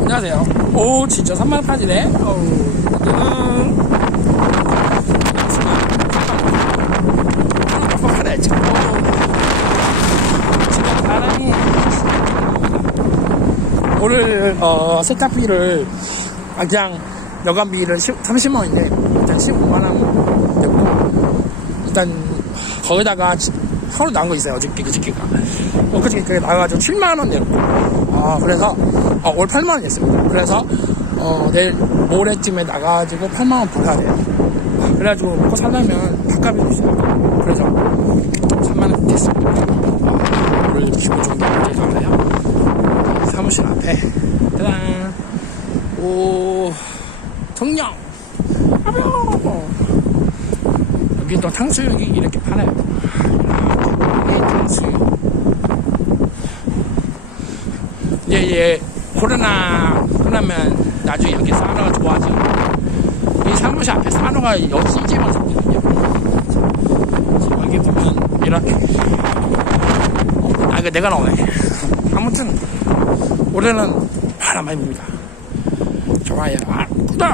안녕하세요. 오, 진짜 3만 판이네. 어우, 음. 뻑뻑하네, 지금. 어우. 지금 바람이. 오늘, 어, 세탁비를, 아, 그냥, 여간비를 30만원인데, 일단 15만원 냈고, 일단, 거기다가 지- 서울 나온 거 있어요. 어저께, 그저께가. 어, 그저께 그게 나와가지고 7만원 냈고, 아, 그래서, 어, 올 8만원 냈습니다. 그래서, 어, 내일 모레쯤에 나가가지고 8만원 벌어야 돼요. 그래가지고 먹고 살려면 밥값이 주시더라고요. 그래서 3만원 됐습니다. 아, 오늘 기분 좋은 게 언제 가나요? 사무실 앞에, 짜잔. 오, 정령! 아병! 여기 또 탕수육이 이렇게 팔아요. 이게 탕수육. 이제, 이제, 코로나 끝나면 나중에 여기 사노가 좋아지고, 이 사무실 앞에 이제만 있거든요. 지금 여기 보면, 이렇게. 아, 이거 내가 나오네. 아무튼, 올해는 바람 많이 붑니다. 좋아요. 아, 구독!